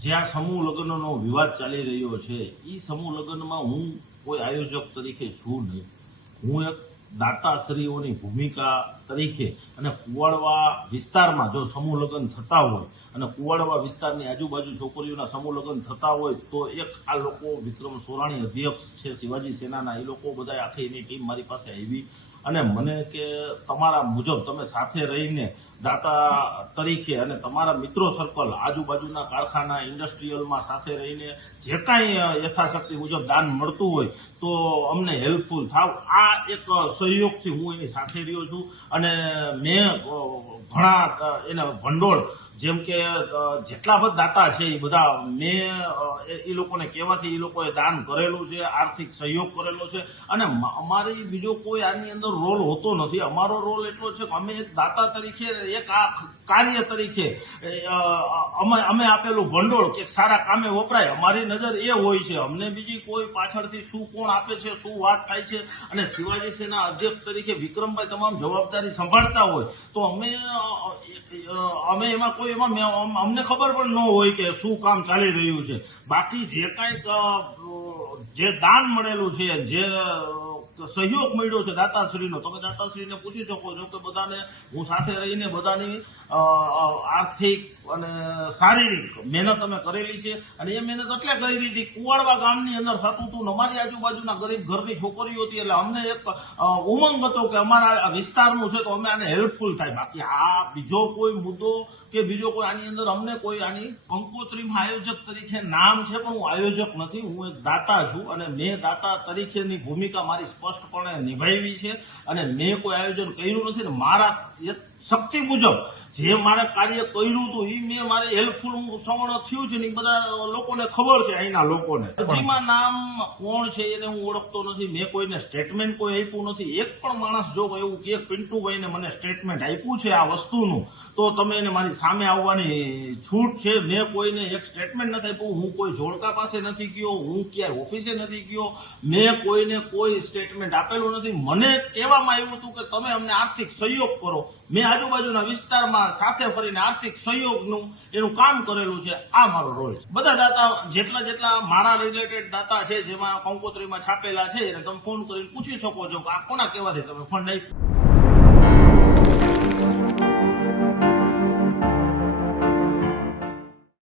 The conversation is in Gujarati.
જે આ સમૂહ લગ્નનો વિવાદ ચાલી રહ્યો છે એ સમૂહ લગ્નમાં હું કોઈ આયોજક તરીકે છું નહીં. હું એક દાતાશ્રીઓની ભૂમિકા તરીકે અને કુવાડવા વિસ્તારમાં જો સમૂહ લગ્ન થતા હોય અને કુવાડવા વિસ્તારની આજુબાજુ છોકરીઓના સમૂહ લગ્ન થતા હોય તો એક આ લોકો વિક્રમ સોરાણી અધ્યક્ષ છે, શિવાજી સેનાના એ લોકો બધા આખી એની ટીમ મારી પાસે આવી. અને મને કે તમારા મુજબ તમે સાથે રહીને દાતા તરીકે અને તમારા મિત્રો સર્કલ આજુબાજુના કારખાના ઇન્ડસ્ટ્રીયલમાં સાથે રહીને જે કાંઈ યથાશક્તિ મુજબ દાન મળતું હોય તો અમને હેલ્પફુલ થાવ. આ એક સહયોગથી હું એની સાથે રહ્યો છું અને મેં ઘણા એના ભંડોળ જેમ કે જેટલા બધા દાતા છે એ બધા મેં એ- લોકોને કહેવાથી એ લોકોએ દાન કરેલું છે, આર્થિક સહયોગ કરેલો છે. અને અમારી બીજો કોઈ આની અંદર રોલ હોતો નથી. અમારો રોલ એટલો છે કે અમે એક દાતા તરીકે, એક આ કાર્ય તરીકે અમે અમે આપેલું ભંડોળ કે સારા કામે વપરાય. અમારી નજર એ હોય છે, અમને બીજી કોઈ પાછળથી શું કોણ આપે છે, શું વાત થાય છે? અને શિવાજી સેના અધ્યક્ષ તરીકે વિક્રમભાઈ તમામ જવાબદારી સંભાળતા હોય. તો અમે અમે એમાં કોઈ એમાં અમને ખબર પણ ન હોય કે શું કામ ચાલી રહ્યું છે. બાકી જે કાંઈક જે દાન મળેલું છે, જે સહયોગ મળ્યો છે દાતાશ્રીનો, તમે દાતાશ્રીને પૂછી શકો છો કે બધાને, હું સાથે રહીને બધાની આર્થિક અને શારીરિક મહેનત અમે કરેલી છે. અને એ મહેનત એટલે કરી હતી કુવાડવા ગામની અંદર થતું હતું અમારી આજુબાજુના ગરીબ ઘરની છોકરીઓ હતી એટલે અમને એક ઉમંગ હતો કે અમારા વિસ્તારનું છે તો અમે આને હેલ્પફુલ થાય. બાકી આ બીજો કોઈ મુદ્દો કે બીજો કોઈ આની અંદર અમને કોઈ આની કંકોત્રીમાં આયોજક તરીકે નામ છે પણ હું આયોજક નથી. હું એક દાતા છું અને મેં દાતા તરીકેની ભૂમિકા મારી સ્પષ્ટપણે નિભાવી છે. અને મેં કોઈ આયોજન કર્યું નથી મારા શક્તિ મુજબ જે મારે કાર્ય કર્યું હતું એ મેં મારે હેલ્પફુલ હું સવર્ણ થયું છે ને એ બધા લોકોને ખબર છે અહીંના લોકોને. હજીમાં નામ કોણ છે એને હું ઓળખતો નથી મેં કોઈને સ્ટેટમેન્ટ કોઈ આપ્યું નથી. એક પણ માણસ જો એવું કે પિન્ટુભાઈને મને સ્ટેટમેન્ટ આપ્યું છે આ વસ્તુનું તો તમે એને મારી સામે આવવાની છૂટ છે. મેં કોઈને એક સ્ટેટમેન્ટ નથી આપ્યું હું કોઈ જોડકા પાસે નથી ગયો હું ક્યાંય ઓફિસે નથી ગયો. મેં કોઈને કોઈ સ્ટેટમેન્ટ આપેલું નથી. મને કહેવામાં આવ્યું હતું કે તમે અમને આર્થિક સહયોગ કરો. મેં આજુબાજુના વિસ્તારમાં સાથે ફરીને આર્થિક સહયોગનું એનું કામ કરેલું છે. આ મારો રોલ છે. બધા દાતા જેટલા જેટલા મારા રિલેટેડ દાતા છે, જેમાં કંકોત્રીમાં છાપેલા છે, એને તમે ફોન કરીને પૂછી શકો છો કે આ કોના કહેવાથી તમે ફંડ આપ્યું?